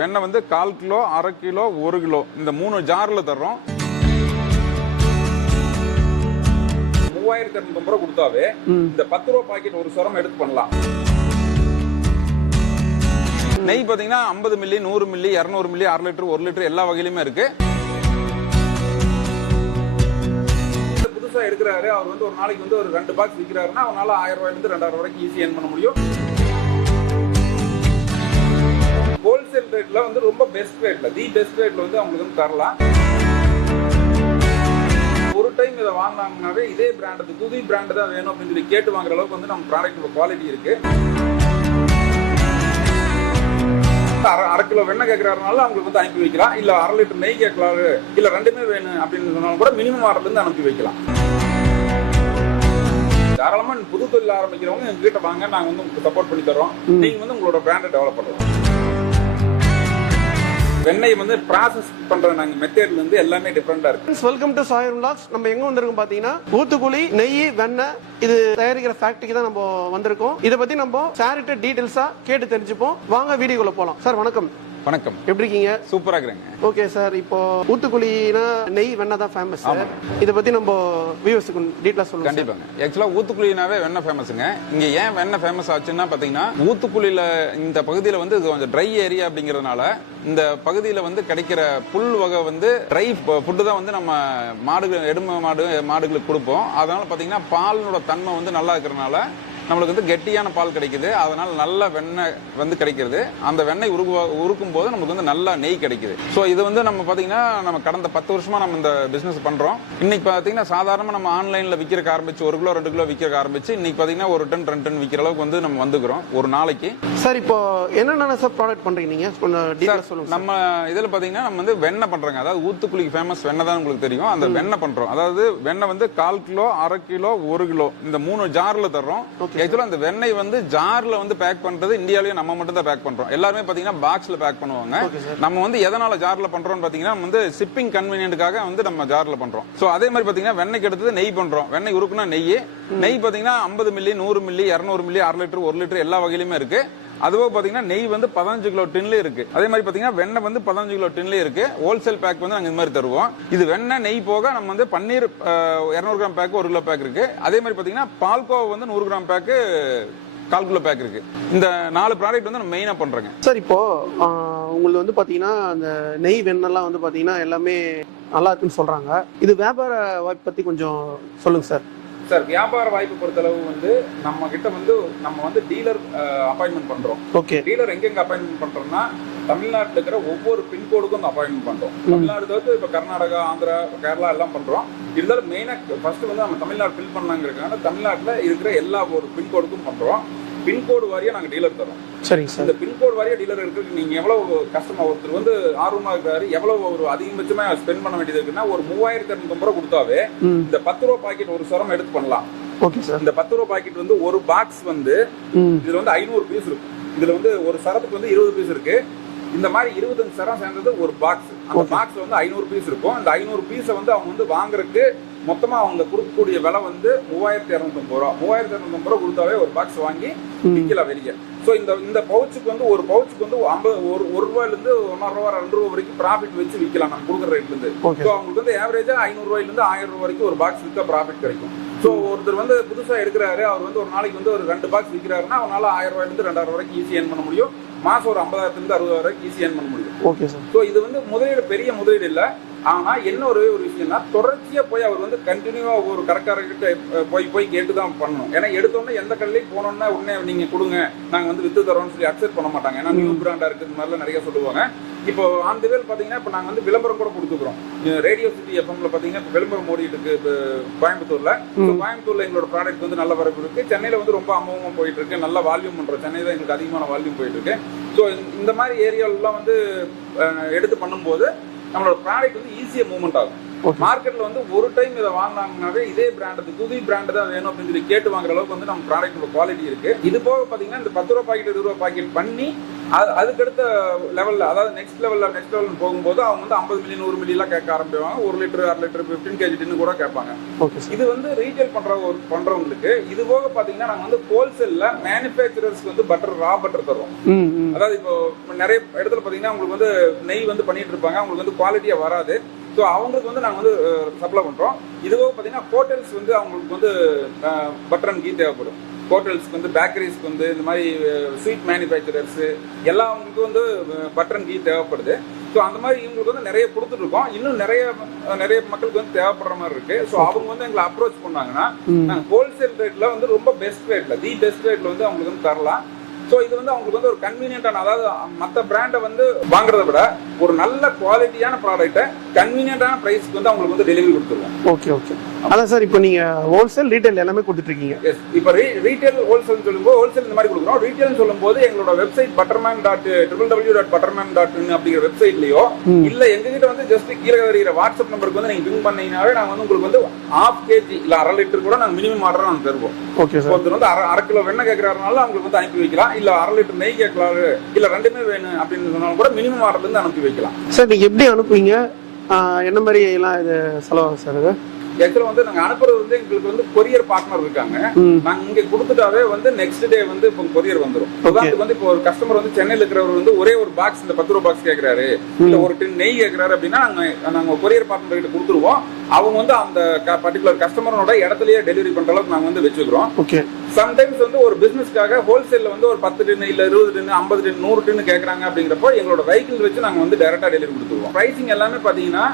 வெண்ணெய் வந்து 1/4 kilo, 1/2 kilo, 1 kilo இந்த 3 ஜார்ல தர்றோம். 3250 ரூபாய் கொடுத்தாவே இந்த 10 ரூபாய் பாக்கெட் ஒரு சரம் எடுத்து பண்ணலாம். நெய் பாத்தீங்கன்னா 50 milli, 100 milli, 200 milli, 1/2 litre, 1 litre எல்லா வகையிலுமே இருக்கு. புதுசா எடுக்கிறாரு அவர் வந்து ஒரு நாளைக்கு வந்து ஒரு 2 பாக்ஸ் விற்கிறாருன்னா அவனால 1000 ரூபாயில இருந்து 2000 ரூபாய்க்கு ஈஸி ஏர்ன் பண்ண முடியும். ஹோல்சேல் ரேட்ல வந்து ரொம்ப பெஸ்ட் ரேட்ல பெஸ்ட் ரேட்ல வந்து அவங்களுக்கு வந்து தரலாம். ஒரு டைம் இதை வாங்கினாங்கன்னாவே இதே பிராண்ட் புது பிராண்ட் தான் வேணும் அப்படின்னு சொல்லி கேட்டு வாங்குற அளவுக்கு வந்து நம்ம ப்ராடக்டோட குவாலிட்டி இருக்கு. 1/2 கிலோ வெண்ணெய் கேட்கறாருனால அவங்களுக்கு வந்து அனுப்பி வைக்கலாம். இல்ல 1/2 லிட்டர் நெய் கேட்கலாரு, இல்ல ரெண்டுமே வேணும் அப்படின்னு சொன்னாலும் கூட மினிமம் ஆர்டர்ல இருந்து அனுப்பி வைக்கலாம். தாராளமா புது தொழில் ஆரம்பிக்கிறவங்க எங்க கிட்ட வாங்க, நாங்க வந்து உங்களுக்கு சப்போர்ட் பண்ணி தரோம். நீங்க வந்து உங்களோட பிராண்டை டெவலப் பண்ணலாம். வெண்ணெய் வந்து ப்ராசஸ் பண்ற நாங்க மெத்தட்ல இருந்து எல்லாமே டிஃபரெண்டா இருக்கு. Welcome to சாயர் vlogs. நம்ம எங்க வந்திருக்கோம் பாத்தீங்கன்னா ஊத்துக்குளி நெய் வெண்ணெய் இது தயாரிக்கிற ஃபேக்டரிக்கு தான் நம்ம வந்திருக்கோம். இதை பத்தி நம்ம சார்கிட்ட டீடைல்ஸா கேட்டு தெரிஞ்சுப்போம். வாங்க வீடியோக்குள்ள போலாம். சார் வணக்கம். வணக்கம். எப்படி இருக்கீங்க? சூப்பரா இருக்கிறேங்க. ஓகே சார், இப்போ ஊத்துக்குளினா நெய் வெண்ணெய் தான் ஃபேமஸ். இதை பத்தி நம்ம வியூவர்ஸ்க்கு டீடைலா சொல்லுங்க. கண்டிப்பாங்க. ஆக்சுவலா ஊத்துக்குளினாவே வெண்ணெய் ஃபேமஸ்ங்க. இங்க ஏன் வெண்ணெய் ஃபேமஸ் ஆச்சுன்னா பாத்தீங்கன்னா ஊத்துக்குளியில இந்த பகுதியில வந்து கொஞ்சம் ட்ரை ஏரியா அப்படிங்கறதுனால இந்த பகுதியில வந்து கிடைக்கிற புல் வகை வந்து ட்ரை ஃபுட்டு தான் வந்து நம்ம எருமை மாடுகளுக்கு கொடுப்போம். அதனால பாத்தீங்கன்னா பாலோட தன்மை வந்து நல்லா இருக்கிறதுனால நம்மளுக்கு வந்து கெட்டியான பால் கிடைக்குது. அதனால நல்ல வெண்ணெய் வந்து கிடைக்கிறது. அந்த வெண்ணெய் உருக்கும் போது நமக்கு வந்து நல்ல நெய் கிடைக்குது. ஸோ இது வந்து நம்ம பாத்தீங்கன்னா நம்ம கடந்த 10 வருஷமா நம்ம இந்த பிசினஸ் பண்றோம். இன்னைக்கு பாத்தீங்கன்னா சாதாரணமா நம்ம ஆன்லைன்ல விற்கிறக்க ஆரம்பிச்சு 1 கிலோ 2 கிலோ விற்கிறக்க ஆரம்பிச்சு இன்னைக்கு பாத்தீங்கன்னா ஒரு டன் 2 டன் விற்கிற அளவுக்கு வந்து நம்ம வந்துக்கிறோம் ஒரு நாளைக்கு. சார் இப்போ என்னென்ன சார் ப்ராடக்ட் பண்றீங்க நீங்க சொல்லுங்க. நம்ம இதுல பாத்தீங்கன்னா நம்ம வந்து வெண்ணெய் பண்றோங்க. அதாவது ஊத்துக்குளிக்கு ஃபேமஸ் வெண்ணெய் தான் உங்களுக்கு தெரியும். அந்த வெண்ணெய் பண்றோம். அதாவது வெண்ணெய் வந்து 1/4 கிலோ, 1/2 கிலோ, 1 கிலோ இந்த 3 ஜார்ல தர்றோம். ஆக்சுவலா அந்த வெண்ணெய் வந்து ஜார்ல வந்து பேக் பண்றது இந்தியாலயே நம்ம மட்டும் தான் பேக் பண்றோம். எல்லாருமே பாத்தீங்கன்னா பாக்ஸ்ல பேக் பண்ணுவாங்க. நம்ம வந்து எதனால ஜார்ல பண்றோம்னு பாத்தீங்கன்னா வந்து ஷிப்பிங் கன்வீனியன்ட்காக வந்து நம்ம ஜார்ல பண்றோம். சோ அதே மாதிரி பாத்தீங்கன்னா வெண்ணெய்க்கு அடுத்தது நெய் பண்றோம். வெண்ணெய் உருக்குனா நெய் பாத்தீங்கன்னா 50 milli, 100 milli, 200 milli, 1/2 litre, 1 litre எல்லா வகையிலுமே இருக்கு. அதுவோ பாத்தீங்கன்னா நெய் வந்து 15 கிலோ டின்ல இருக்கு. அதே மாதிரி பாத்தீங்கன்னா வெண்ணெய் வந்து 15 கிலோ டின்ல இருக்கு. ஹோல்சேல் பேக் வந்து நாங்க இந்த மாதிரி தருவோம். இது வெண்ணெய் நெய் போக நம்ம வந்து பன்னீர் 200 கிராம் பேக் 1 கிலோ பேக் இருக்கு. அதே மாதிரி பாத்தீங்கன்னா பால்கோவா வந்து 100 கிராம் பேக் 1/4 கிலோ பேக் இருக்கு. இந்த 4 ப்ராடக்ட் வந்து நம்ம மெயினா பண்றோங்க. சார் இப்போ உங்களுக்கு வந்து பாத்தீங்கன்னா அந்த நெய் வெண்ணெல்லாம் வந்து பாத்தீங்கன்னா எல்லாமே நல்லா இருக்குன்னு சொல்றாங்க. இது வியாபார வாய்ப்பு பத்தி கொஞ்சம் சொல்லுங்க சார். சார் வியாபார வாய்ப்பு பொறுத்தளவு வந்து நம்ம கிட்ட வந்து நம்ம வந்து டீலர் அப்பாயின்மெண்ட் பண்றோம். ஓகே. டீலர் எங்க அப்பாயின்மெண்ட் பண்றோம்னா தமிழ்நாட்டில் இருக்கிற ஒவ்வொரு பின்கோடுக்கும் அப்பாயின்மெண்ட் பண்றோம். தமிழ்நாடு தவிர்த்து இப்ப கர்நாடகா, ஆந்திரா, கேரளா எல்லாம் பண்றோம். இருந்தாலும் மெயினா ஃபர்ஸ்ட் வந்து நம்ம தமிழ்நாடு ஃபில் பண்ணாங்கிறதுக்காக தமிழ்நாட்டுல இருக்கிற எல்லா ஒரு பின்கோடுக்கும் பண்றோம். பின்கோடு வாரியா நாங்க டீலர் தரோம். சரிங்க சார். இந்த பின்கோடு வாரியா டீலர் இருக்கு. நீங்க எவ்வளவு கஸ்டமர் ஒருத்தர் வந்து ஆர்வமா இருக்காரு, எவ்வளவு ஒரு அதிகபட்சமா ஸ்பெண்ட் பண்ண வேண்டியது இருக்குன்னா ஒரு 3250 ரூபாய் கொடுத்தாவே இந்த 10 ரூபாய் பாக்கெட் ஒரு சரம் எடுத்து பண்ணலாம். Okay sir. இந்த 10 ரூபாய் பாக்கெட் வந்து ஒரு பாக்ஸ் வந்து இதுல வந்து 500 பீஸ் இருக்கு. இதுல வந்து ஒரு சரத்துக்கு வந்து 20 பீஸ் இருக்கு. இந்த மாதிரி 25 சரம் சேர்ந்தது ஒரு பாக்ஸ். அந்த பாக்ஸ் வந்து 500 பீஸ் இருக்கும். இந்த 500 பீஸை வந்து அவங்க வந்து வாங்குறதுக்கு மொத்தமா அவங்க கொடுக்கக்கூடிய விலை வந்து 3250 ரூபா. 3250 ரூபா கொடுத்தாவே ஒரு பாக்ஸ் வாங்கி விற்கலாம் வெளியே. சோ இந்த பவுச்சுக்கு வந்து ஒரு பவுச்சுக்கு வந்து 1 ரூபாயில இருந்து 1.5 ரூபா 2 ரூபா வரைக்கும் ப்ராஃபிட் வச்சு விற்கலாம் நம்ம கொடுக்குற ரேட்ல இருந்து. சோ அவங்களுக்கு வந்து ஆவரேஜா 500 ரூபாயில இருந்து 1000 ரூபாய் வரைக்கும் ஒரு பாக்ஸ் விற்க ப்ராஃபிட் கிடைக்கும். சோ ஒருத்தர் வந்து புதுசா எடுக்கிறாரு அவர் வந்து ஒரு நாளைக்கு வந்து ஒரு 2 பாக்ஸ் விற்கிறாருன்னா அவனால 1000 ரூபாயில இருந்து 2000 ரூபாய்க்கு ஈஸி ஏர்ன் பண்ண முடியும். மாசம் ஒரு 50,000 இருந்து 60,000 வரைக்கும் ஈஸி ஏர்ன் பண்ண முடியும். Okay sir. சோ இது வந்து முதலீடு பெரிய முதலீடு இல்ல. ஆனா என்ன ஒரு விஷயம்னா தொடர்ச்சியா போய் அவர் வந்து கண்டினியூவா ஒரு கடைக்காரர்கிட்ட போய் கேட்டுதான் பண்ணணும். ஏன்னா எடுத்தோடனே எந்த கடையிலையும் போனோம்னா உடனே நீங்க கொடுங்க நாங்க வந்து வித்து தரோம்னு சொல்லி அக்செப்ட் பண்ண மாட்டாங்க. ஏன்னா நியூ பிராண்டா இருக்கு மாதிரிலாம் நிறைய சொல்லுவாங்க. இப்போ ஆன் தி வேல் பாத்தீங்கன்னா இப்ப நாங்க வந்து விளம்பரம் கூட கொடுத்துக்கிறோம். ரேடியோ சிட்டி எஃப்எம்ல பாத்தீங்கன்னா இப்ப விளம்பரம் ஓடிட்டு இருக்கு கோயம்புத்தூர்ல. கோயம்புத்தூர்ல எங்களோட ப்ராடக்ட் வந்து நல்ல வரப்பு இருக்கு. சென்னையில வந்து ரொம்ப அமோகமா போயிட்டு இருக்கு. நல்ல வால்யூம் பண்றோம். சென்னையில எங்களுக்கு அதிகமான வால்யூம் போயிட்டு இருக்கு. ஸோ இந்த மாதிரி ஏரியாலாம் வந்து எடுத்து பண்ணும்போது நம்மளோட ப்ராடக்ட் வந்து ஈஸியா மூவ்மெண்ட் ஆகும். மார்க்கெட்ல வந்து ஒரு டைம் இதை வாங்கினாங்கன்னாவே இதே பிராண்ட் புது பிராண்ட் தான் வேணும் அப்படின்னு சொல்லி கேட்டு வாங்குற அளவுக்கு வந்து நம்ம ப்ராடக்டோட குவாலிட்டி இருக்கு. இது போக பாத்தீங்கன்னா இந்த 10 ரூபாய் பாக்கெட் 20 ரூபாய் பாக்கெட் பண்ணி அதுக்கடுத்த லெவல்ல, அதாவது நெக்ஸ்ட் லெவல் போகும்போது அவங்க வந்து 50 மில்லி 100 மில்லி எல்லாம் கேட்க ஆரம்பிப்பாங்க. 1 லிட்டர் 1/2 லிட்டர் 15 kg டின்னு கூட கேட்பாங்க. இது வந்து ரீட்டைல் பண்றவங்களுக்கு. இது போக பாத்தீங்கன்னா நாங்க வந்து ஹோல்சேல்ல மேனுஃபேக்சரர்ஸ்க்கு வந்து ரா பட்டர் தரோம். அதாவது இப்போ நிறைய இடத்துல பாத்தீங்கன்னா உங்களுக்கு வந்து நெய் வந்து பண்ணிட்டு இருப்பாங்க, அவங்களுக்கு வந்து குவாலிட்டியா வராது. ஸோ அவங்களுக்கு வந்து நாங்கள் வந்து சப்ளை பண்றோம். இதுவும் பாத்தீங்கன்னா ஹோட்டல்ஸ் வந்து அவங்களுக்கு வந்து பட்டர் அண்ட் கீ தேவைப்படும். ஹோட்டல்ஸ்க்கு வந்து பேக்கரிஸ்க்கு வந்து இந்த மாதிரி ஸ்வீட் மேனுஃபேக்சரர்ஸ் எல்லாவங்களுக்கும் வந்து பட்டர் அண்ட் கீ தேவைப்படுது. ஸோ அந்த மாதிரி இவங்களுக்கு வந்து நிறைய கொடுத்துட்டு இருக்கோம். இன்னும் நிறைய மக்களுக்கு வந்து தேவைப்படுற மாதிரி இருக்கு. ஸோ அவங்க வந்து எங்களை அப்ரோச் பண்ணாங்கன்னா நாங்கள் ஹோல்சேல் ரேட்ல வந்து ரொம்ப பெஸ்ட் ரேட்ல வந்து அவங்களுக்கு வந்து தரலாம். ஸோ இது வந்து அவங்களுக்கு வந்து ஒரு கன்வீனியன்டான, அதாவது மற்ற பிராண்டை வந்து வாங்குறத விட ஒரு நல்ல குவாலிட்டியான ப்ராடக்ட்டை கன்வீனியன்டான பிரைஸ்க்கு வந்து அவங்களுக்கு வந்து டெலிவரி கொடுத்துருவோம். ஓகே. அதான் சார், இப்போ நீங்க ஹோல்சேல் ரீட்டைல் எல்லாமே கொடுத்துட்டு இருக்கீங்க. இப்போ ரீட்டைல் ஹோல்சேல் சொல்லும்போது ஹோல்சேல் இந்த மாதிரி கொடுக்குறோம். ரீட்டைல் சொல்லும்போது எங்களோட வெப்சைட் butterman.www.butterman.in அப்படிங்கிற வெப்சைட்லயோ இல்ல எங்ககிட்ட வந்து ஜஸ்ட் கீழே தெரிகிற வாட்ஸ்அப் நம்பருக்கு வந்து நீங்க பிங் பண்ணீங்கன்னாவே நாங்க வந்து உங்களுக்கு வந்து 1/2 kg இல்ல 1/2 லிட்டர் கூட நாங்க மினிமம் ஆர்டர் நாங்க தருவோம். Okay sir. ஒருத்தர் வந்து 1/2 கிலோ வெண்ணெய் கேட்கறாருனால அவங்களுக்கு வந்து அனுப்பி வைக்கலாம். இல்ல 1/2 லிட்டர் நெய் கேட்கலாரு, இல்ல ரெண்டுமே வேணும் அப்படின்னு சொன்னாலும் கூட மினிமம் ஆர்டர்ல இருந்து அனுப்பி வைக்கலாம். சார் நீங்க எப்படி அனுப்புவீங்க, என்ன மாதிரி எல்லாம் இது செலவாகும் சார்? இது ஆக்சுவலா வந்து நாங்க அனுப்புறது வந்து எங்களுக்கு வந்து கொரியர் பார்ட்னர் இருக்காங்க. நாங்க இங்க கொடுத்துட்டாவே வந்து நெக்ஸ்ட் டே வந்து இப்போ கொரியர் வந்துடும். உதாரணத்துக்கு வந்து இப்போ ஒரு கஸ்டமர் வந்து சென்னையில இருக்கிறவர் வந்து ஒரே ஒரு பாக்ஸ், இந்த 10 ரூபா பாக்ஸ் கேட்கிறாரு, இல்ல ஒரு டின் நெய் கேட்கிறாரு அப்படின்னா நாங்க கொரியர் பார்ட்னர் கிட்ட கொடுத்துருவோம். அவங்க வந்து அந்த பர்டிகுலர் கஸ்டமரோட இடத்துலயே டெலிவரி பண்ற அளவுக்கு நாங்க வந்து வச்சுக்கிறோம். ஓகே. சம்டைம்ஸ் வந்து ஒரு பிசினஸ்க்காக ஹோல்சேல்ல வந்து ஒரு 10 டின் இல்ல 20 டின் 50 டின் 100 டின் கேட்கறாங்க அப்படிங்கிறப்போ எங்களோட வெஹிக்கிள் வச்சு நாங்க வந்து டைரக்டா டெலிவரி கொடுத்துருவோம். பிரைசிங் எல்லாமே பாத்தீங்கன்னா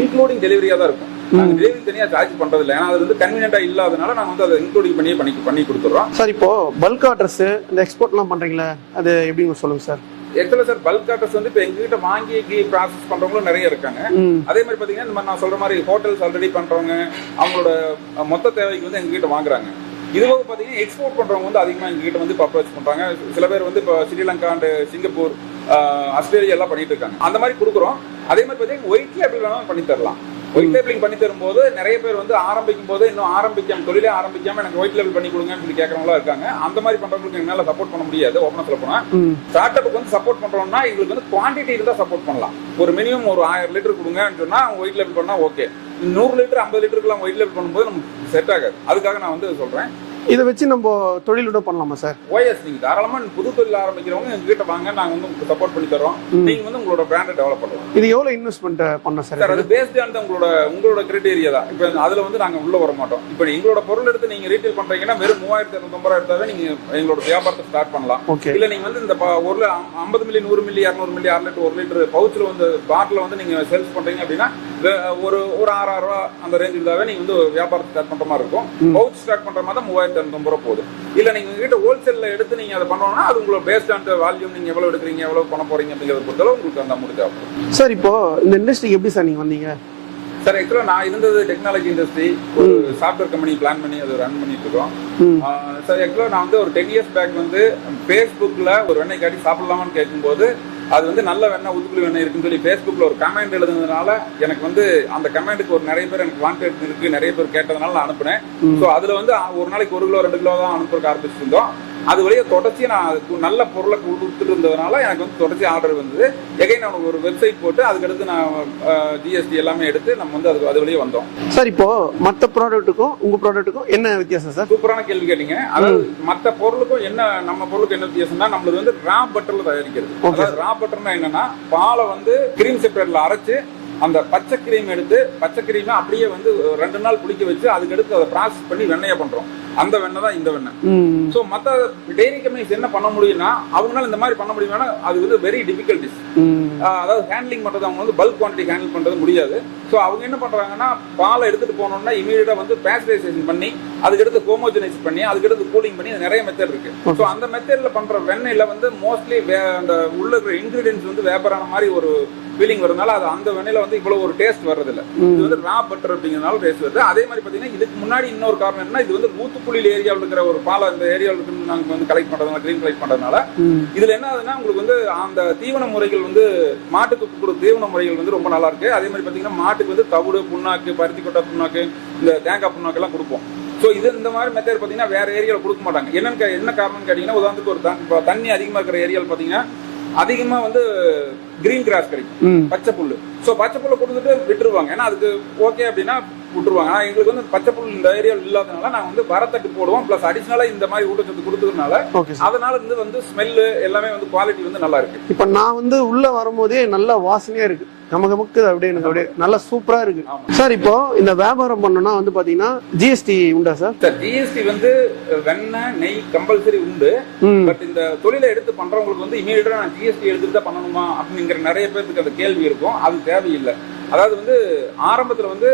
இன்க்ளூடிங் டெலிவரியா தான் இருக்கும். நாங்க டெலிவரி தனியா சார்ஜ் பண்றது இல்லை. ஏன்னா அது வந்து கன்வீனியன்டா இல்லாதனால நாங்க வந்து அதை இன்க்ளூடிங் பண்ணி கொடுத்துறோம். சார் இப்போ பல்க் ஆர்டர்ஸ் இந்த எக்ஸ்போர்ட் எல்லாம் பண்றீங்களா, அது எப்படின்னு சொல்லுங்க சார். எத்தனை சார் பல்க் ஆர்டர்ஸ் வந்து இப்போ எங்ககிட்ட வாங்கி ப்ராசஸ் பண்றவங்களும் நிறைய இருக்காங்க. அதே மாதிரி பாத்தீங்கன்னா இந்த மாதிரி நான் சொல்ற மாதிரி ஹோட்டல்ஸ் ஆல்ரெடி பண்றவங்க அவங்களோட மொத்த தேவைக்கு வந்து எங்ககிட்ட வாங்குறாங்க. இதுவாக பாத்தீங்கன்னா எக்ஸ்போர்ட் பண்றவங்க வந்து அதிகமா எங்ககிட்ட வந்து அப்ரோச் பண்றாங்க. சில பேர் வந்து இப்போ ஸ்ரீலங்கா அண்ட் சிங்கப்பூர், ஆஸ்திரேலியா எல்லாம் பண்ணிட்டு இருக்காங்க. அந்த மாதிரி கொடுக்குறோம். அதே மாதிரி பாத்தீங்கன்னா ஒயிட் லேபிள் வேணாலும் பண்ணி தரலாம். ஒயிட் லேபிளிங் பண்ணி தரும்போது நிறைய பேர் வந்து ஆரம்பிக்கும் போது இன்னும் தொழிலே ஆரம்பிக்காம எனக்கு ஒயிட் லேபிள் பண்ணி கொடுங்கன்னு சொல்லி கேட்கறவங்களா இருக்காங்க. அந்த மாதிரி பண்றவங்களுக்கு என்னால சப்போர்ட் பண்ண முடியாது. ஓப்பனா சொல்ல போனா ஸ்டார்ட் அப்புக்கு வந்து சப்போர்ட் பண்றோம்னா எங்களுக்கு வந்து குவான்டிட்டி இருந்தா சப்போர்ட் பண்ணலாம். ஒரு மினிமம் ஒரு 1000 லிட்டர் கொடுங்கன்னு சொன்னா ஒயிட் லேபிள் பண்ணா ஓகே. 100 லிட்டர் 50 லிட்டருக்குலாம் ஒயிட் லேபிள் பண்ணும்போது நமக்கு செட் ஆகாது. அதுக்காக நான் வந்து சொல்றேன், இதை வச்சு நம்ம தொழிலோட பண்ணலாமா சார்? ஓஎஸ் நீங்க தாராளமா புது தொழில் ஆரம்பிக்கிறவங்க எங்ககிட்ட வாங்க, நாங்க வந்து உங்களுக்கு சப்போர்ட் பண்ணி தரோம். நீங்க வந்து உங்களோட பிராண்டை டெவலப் பண்ணலாம். இது எவ்வளவு இன்வெஸ்ட்மெண்ட் பண்ண சார்? அது பேஸ்ட் ஆன் உங்களோட கிரைட்டீரியா தான். இப்போ அதுல வந்து நாங்க உள்ள வர மாட்டோம். இப்போ எங்களோட பொருள் எடுத்து நீங்க ரீட்டைல் பண்றீங்கன்னா வெறும் 3250 எடுத்தாவே நீங்க எங்களோட வியாபாரத்தை ஸ்டார்ட் பண்ணலாம். இல்ல நீங்க வந்து இந்த ஒரு 50 milli 100 milli 200 milli 1/2 litre 1 litre பவுச்ல வந்து பாட்டில் வந்து நீங்க சேல்ஸ் பண்றீங்க அப்படின்னா ஒரு 6000 ரூபா அந்த ரேஞ்ச் இருந்தாவே நீங்க வந்து வியாபாரத்தை ஸ்டார்ட் பண்ற மாதிரி இருக்கும். பவுச் ஸ்டார்ட் பண்ற மாதிரி தான் 3250 ரூபா போகுது. இல்ல நீங்க கிட்ட ஹோல்சேல்ல எடுத்து நீங்க அதை பண்ணணும்னா அது உங்களோட பேஸ்ட் ஆன் வால்யூம், நீங்க எவ்வளவு எடுக்கிறீங்க எவ்வளவு பண்ண போறீங்க அப்படிங்கறத பொறுத்தவரை உங்களுக்கு அந்த அமௌண்ட் தேவைப்படும். சார் இப்போ இந்த இண்டஸ்ட்ரிக்கு எப்படி சார் நீங்க வந்தீங்க? சார் ஆக்சுவலா நான் இருந்தது டெக்னாலஜி இண்டஸ்ட்ரி, ஒரு சாஃப்ட்வேர் கம்பெனி பிளான் பண்ணி அதை ரன் பண்ணிட்டு இருக்கோம். சார் ஆக்சுவலா நான் வந்து ஒரு 10 இயர்ஸ் பேக் வந்து ஃபேஸ்புக்ல ஒரு வெண்ணெய் காட்டி சாப்பிடலாமான்னு கேட்கும்போது அது வந்து நல்ல வெண்ணெய் ஊத்துக்குழி வெண்ணெய் இருக்குன்னு சொல்லி ஃபேஸ்புக்ல ஒரு கமெண்ட் எழுதுனதுனால எனக்கு வந்து அந்த கமெண்ட்டுக்கு ஒரு நிறைய பேர் எனக்கு வாண்டட் இருக்கு, நிறைய பேர் கேட்டதுனால நான் அனுப்புனேன். ஸோ அதுல வந்து ஒரு நாளைக்கு 1 கிலோ 2 கிலோ தான் அனுப்புறதுக்கு ஆரம்பிச்சிருந்தோம். அது வழியா தொடர்ச்சி நான் நல்ல பொருளை கொடுத்துட்டு இருந்ததுனால எனக்கு வந்து தொடர்ச்சி ஆர்டர் வந்தது. எகைன் நான் ஒரு வெப்சைட் போட்டு அதுக்கடுத்து நான் ஜிஎஸ்டி எல்லாமே எடுத்து நம்ம வந்து அது வழியே வந்தோம். சார் இப்போ மற்ற ப்ராடக்ட்டுக்கும் உங்க ப்ராடக்ட்டுக்கும் என்ன வித்தியாசம் சார்? சூப்பரான கேள்வி கேட்டீங்க. அதாவது மற்ற பொருளுக்கும் நம்ம பொருளுக்கு என்ன வித்தியாசம்னா நம்மளது வந்து ரா பட்டர்ல தயாரிக்கிறது. அதாவது ரா பட்டர்னா என்னன்னா பாலை வந்து கிரீம் செப்பரேட்ல அரைச்சு அந்த பச்சை கிரீம் எடுத்து பச்சை கிரீமை அப்படியே வந்து 2 நாள் புளிக்க வச்சு அதுக்கடுத்து அதை ப்ராசஸ் பண்ணி வெண்ணெயை பண்றோம். அந்த வெண்ணெய் தான் இந்த வெண்ணெய். சோ மத்த டெய்ரி கம்பெனிஸ் என்ன பண்ண முடியும்னா அவங்களால இந்த மாதிரி பண்ண முடியும்னா அது வந்து வெரி டிஃபிகல்டிஸ். அதாவது ஹேண்ட்லிங் பண்றது அவங்க வந்து பல்க் குவான்டிட்டி ஹேண்டில் பண்றது முடியாது. சோ அவங்க என்ன பண்றாங்கன்னா பாலை எடுத்துட்டு போனோம்னா இமீடியட்டா வந்து பேஸ்டரைசேஷன் பண்ணி அதுக்கடுத்து ஹோமோஜனைஸ் பண்ணி அதுக்கடுத்து கூலிங் பண்ணி நிறைய மெத்தட் இருக்கு. சோ அந்த மெத்தட்ல பண்ற வெண்ணெயில வந்து மோஸ்ட்லி அந்த உள்ள இருக்கிற இன்கிரீடியன்ஸ் வந்து வேப்பரான மாதிரி ஒரு ஃபீலிங் வரதுனால அது அந்த வெண்ணெயில வந்து இவ்வளவு ஒரு டேஸ்ட் வர்றது இல்ல. இது வந்து ரா பட்டர் அப்படிங்கறதுனால டேஸ்ட் வருது. அதே மாதிரி பாத்தீங்கன்னா இதுக்கு முன்னாடி இன்னொரு காரணம் என்ன, இது வந்து ஊத்துக்குழி ஏரியாவில் இருக்கிற ஒரு பாலை இந்த ஏரியாவில் இருக்கு நாங்க வந்து கலெக்ட் பண்றதுனால கிரீன் கலெக்ட் பண்றதுனால இதுல என்ன ஆகுதுன்னா உங்களுக்கு வந்து அந்த தீவன முறைகள் வந்து மாட்டுக்கு கொடுக்குற தீவன முறைகள் வந்து ரொம்ப நல்லா இருக்கு. அதே மாதிரி பாத்தீங்கன்னா மாட்டுக்கு வந்து தவிடு புண்ணாக்கு, பருத்தி கொட்டை புண்ணாக்கு, இந்த தேங்காய் புண்ணாக்கு எல்லாம் கொடுப்போம். சோ இது இந்த மாதிரி மெத்தட் பாத்தீங்கன்னா வேற ஏரியாவில் கொடுக்க மாட்டாங்க. என்ன காரணம் கேட்டீங்கன்னா உதாரணத்துக்கு ஒரு தண்ணி அதிகமா இருக்கிற ஏரியாவில் பாத்தீங்கன்னா அதிகமா வந்து கிரீன் கிராஸ் கிடைக்கும், பச்சை புல்லு. சோ பச்சை புல்ல கொடுத்துட்டு விட்டுருவாங்க, ஏன்னா அதுக்கு ஓகே அப்படின்னா விட்டுருவாங்க. ஆனா எங்களுக்கு வந்து பச்சை புல் இந்த ஏரியாவில் இல்லாதனால நாங்க வந்து வரத்தட்டு போடுவோம், பிளஸ் அடிஷனலா இந்த மாதிரி ஊட்டச்சத்து கொடுத்ததுனால அதனால வந்து ஸ்மெல்லு எல்லாமே வந்து குவாலிட்டி வந்து நல்லா இருக்கு. இப்ப நான் வந்து உள்ள வரும்போதே நல்லா வாசனையா இருக்கு, நமக்கு அப்படியே எனக்கு அப்படியே நல்லா சூப்பரா இருக்கு சார். இப்போ இந்த வியாபாரம் பண்ணணும்னா வந்து பாத்தீங்கன்னா ஜிஎஸ்டி உண்டா சார்? சார் ஜிஎஸ்டி வந்து வெண்ணெய் நெய் கம்பல்சரி உண்டு. பட் இந்த தொழிலை எடுத்து பண்றவங்களுக்கு வந்து இமீடியட்டா நான் ஜிஎஸ்டி எடுத்துட்டு தான் பண்ணணுமா அப்படிங்கிற நிறைய பேருக்கு அந்த கேள்வி இருக்கும். அது தேவையில்லை. அதாவது வந்து ஆரம்பத்துல வந்து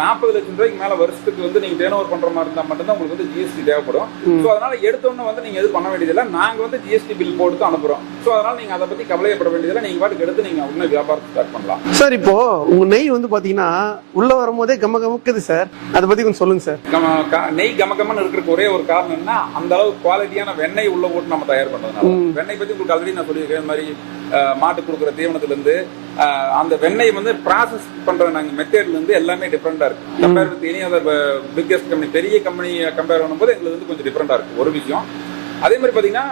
40 லட்சம் ரூபாய்க்கு மேல வருஷத்துக்கு வந்து நீங்க டேர்ன் ஓவர் பண்ற மாதிரி இருந்தா மட்டும்தான் உங்களுக்கு வந்து ஜிஎஸ்டி தேவைப்படும். சோ அதனால எடுத்தோன்னு வந்து நீங்க எதுவும் பண்ண வேண்டியதில்லை, நாங்க வந்து ஜிஎஸ்டி பில் போட்டு அனுப்புறோம். சோ அதனால நீங்க அதை பத்தி கவலைப்பட வேண்டியதில்லை, நீங்க பாட்டுக்கு எடுத்து நீங்க உடனே வியாபாரத்தை ஸ்டார்ட் பண்ணலாம். சார் இப்போ உங்க நெய் வந்து பாத்தீங்கன்னா உள்ள வரும்போதே கமக்குது சார், அதை பத்தி கொஞ்சம் சொல்லுங்க சார். நெய் கமகமன்னு இருக்கிறதுக்கு ஒரே ஒரு காரணம் என்ன, அந்த அளவுக்கு குவாலிட்டியான வெண்ணெய் உள்ள போட்டு நம்ம தயார் பண்றதுனால. வெண்ணெய் பத்தி உங்களுக்கு ஆல்ரெடி நான் சொல்லியிருக்கேன், இந்த மாதிரி மாட்டு கொடுக்குற தீவனத்துல இருந்து அந்த வெண்ணெய் வந்து ப்ராசஸ் பண்ற நாங்க மெத்தட்ல இருந்து எல்லாமே டிஃபரெண்டா இருக்கு. Compare with any other biggest company, பெரிய கம்பெனி கம்பேர் பண்ணும்போது எங்களுக்கு வந்து கொஞ்சம் டிஃபரெண்டா இருக்கு ஒரு விஷயம். அதே மாதிரி பாத்தீங்கன்னா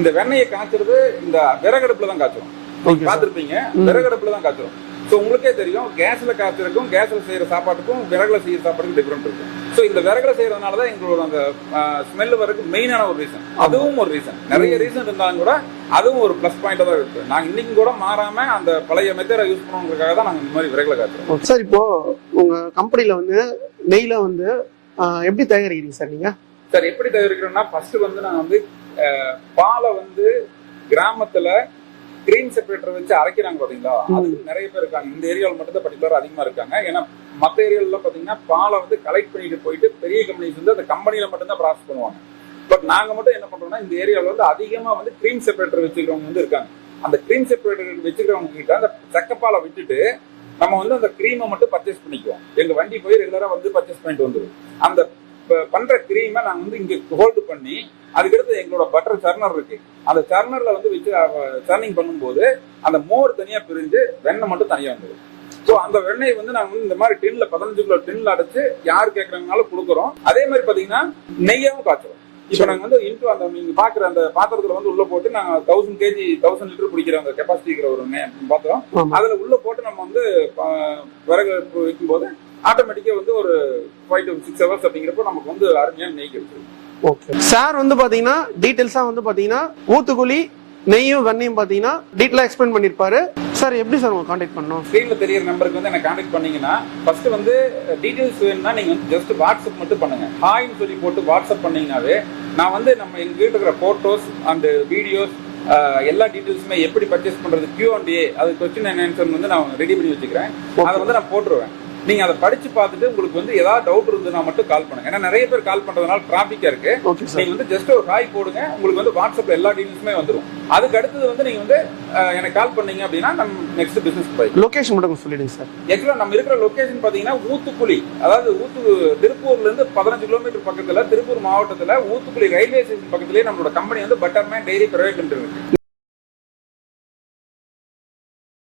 இந்த வெண்ணெயை காய்ச்சறது இந்த விறகடுப்புல தான் காய்ச்சோம், பார்த்திருப்பீங்க, விறகடுப்புல தான் காய்ச்சோம். ஸோ உங்களுக்கே தெரியும், கேஸ்ல காய்ச்சறதுக்கும் கேஸ்ல செய்யற சாப்பாட்டுக்கும் விறகுல செய்யற சாப்பாட்டுக்கும் டிஃபரெண்ட் இருக்கும். ஸோ இந்த விறகுல செய்யறதுனால தான் எங்களோட அந்த ஸ்மெல் வரதுக்கு மெயினான ஒரு ரீசன், அதுவும் ஒரு ரீசன். நிறைய ரீசன் இருந்தாலும் கூட அதுவும் ஒரு பிளஸ் பாயிண்டா தான் இருக்கு. நாங்க இன்னைக்கு கூட மாறாம அந்த பழைய மெத்தடை யூஸ் பண்ணுறதுக்காக தான் நாங்க இந்த மாதிரி விறகுல காய்ச்சறோம். சார் இப்போ உங்க கம்பெனில வந்து நெய்ல வந்து எப்படி தயாரிக்கிறீங்க சார் நீங்க? சார் எப்படி தயாரிக்கிறோம்னா, ஃபர்ஸ்ட் வந்து நாங்க வந்து பாலை வந்து கிராமத்துல கிரீன் செப்பரேட்டர் வச்சு அரைக்கிறாங்க பாத்தீங்களா, அதுக்கு நிறைய பேர் இருக்காங்க. இந்த ஏரியாவில் மட்டும் தான் பர்டிகுலர் அதிகமா இருக்காங்க. ஏன்னா மற்ற ஏரியால பாத்தீங்கன்னா பாலை வந்து கலெக்ட் பண்ணிட்டு போயிட்டு பெரிய கம்பெனிஸ் வந்து அந்த கம்பெனில மட்டும் தான் ப்ராசஸ் பண்ணுவாங்க. பட் நாங்க மட்டும் என்ன பண்றோம்னா, இந்த ஏரியாவில் வந்து அதிகமா வந்து கிரீன் செப்பரேட்டர் வச்சுக்கிறவங்க வந்து இருக்காங்க. அந்த கிரீன் செப்பரேட்டர் வச்சுக்கிறவங்க கிட்ட அந்த சக்கப்பாலை விட்டுட்டு நம்ம வந்து அந்த கிரீமை மட்டும் பர்ச்சேஸ் பண்ணிக்குவோம். எங்க வண்டி போய் ரெகுலரா வந்து பர்ச்சேஸ் பண்ணிட்டு வந்துடும். அந்த பண்ற கிரீமை நாங்க வந்து இங்க ஹோல்டு பண்ணி, அதுக்கடுத்து எங்களோட பட்டர் சர்னர் இருக்கு, அந்த சர்னர்ல வந்து வச்சு சர்னிங் பண்ணும்போது அந்த மோர் தனியா பிரிஞ்சு வெண்ணெய் மட்டும் தனியா வந்துடும். ஸோ அந்த வெண்ணெய் வந்து நாங்க வந்து இந்த மாதிரி டின்ல 15 கிலோ டின்ல அடைச்சு யார் கேட்கறாங்கனாலும் கொடுக்குறோம். அதே மாதிரி பாத்தீங்கன்னா நெய்யாவும் காய்ச்சறோம். இப்ப நாங்க வந்து இன்ட்டு அந்த நீங்க பாக்குற அந்த பாத்திரத்துல வந்து உள்ள போட்டு நாங்க 1000 kg 1000 லிட்டர் பிடிக்கிற அந்த கெப்பாசிட்டி இருக்கிற ஒரு பாத்திரம், அதுல உள்ள போட்டு நம்ம வந்து விறகு வைக்கும் போது ஆட்டோமேட்டிக்கா வந்து ஒரு 5 to 6 hours அப்படிங்கிறப்போ நமக்கு வந்து அருமையான நெய் கிடைச்சிருக்கு. ஓகே சார், வந்து பாத்தீங்கன்னா டீடைல்ஸா வந்து பாத்தீங்கன்னா ஊத்துக்குழி நெய்யும் வெண்ணையும் பாத்தீங்கன்னா டீடைலா எக்ஸ்பிளைன் பண்ணிருப்பாரு. சார் எப்படி சார் உங்க கான்டாக்ட் பண்ணணும்? ஸ்கிரீன்ல தெரியற நம்பருக்கு வந்து என்ன கான்டாக்ட் பண்ணீங்கன்னா, ஃபர்ஸ்ட் வந்து டீடைல்ஸ் வேணும்னா நீங்க வந்து ஜஸ்ட் வாட்ஸ்அப் மட்டும் பண்ணுங்க. ஹாய்னு சொல்லி போட்டு வாட்ஸ்அப் பண்ணீங்கன்னாவே நான் வந்து நம்ம எங்க கிட்ட இருக்கிற போட்டோஸ் அண்ட் வீடியோஸ் எல்லா டீடைல்ஸுமே எப்படி பர்ச்சேஸ் பண்றது, Q&A, அது கொஸ்டின் அண்ட் ஆன்சர் வந்து நான் ரெடி பண்ணி வச்சுக்கிறேன். அதை வந்து நான் போட்டுருவேன். நீங்க அதை படிச்சு பார்த்துட்டு உங்களுக்கு வந்து ஏதாவது டவுட் இருந்ததுன்னா மட்டும் கால் பண்ணுங்க. ஏன்னா நிறைய பேர் கால் பண்றதுனால டிராபிக்கா இருக்கு. நீங்க வந்து ஜஸ்ட் ஒரு ஹாய் போடுங்க, உங்களுக்கு வந்து வாட்ஸ்அப்ல எல்லா டீடைல்ஸுமே வந்துடும். அதுக்கு அடுத்தது வந்து நீங்க வந்து எனக்கு கால் பண்ணீங்க அப்படின்னா நம்ம நெக்ஸ்ட் பிசினஸ் போய் லொகேஷன் மட்டும் சொல்லிடுங்க சார். ஆக்சுவலா நம்ம இருக்கிற லொகேஷன் பாத்தீங்கன்னா ஊத்துக்குளி, அதாவது திருப்பூர்ல இருந்து 15 கிலோமீட்டர் பக்கத்துல, திருப்பூர் மாவட்டத்துல ஊத்துக்குளி ரயில்வே ஸ்டேஷன் பக்கத்துலயே நம்மளோட கம்பெனி வந்து பட்டர்மேன் டெய்ரி பிரைவேட் லிமிடெட் இருக்கு.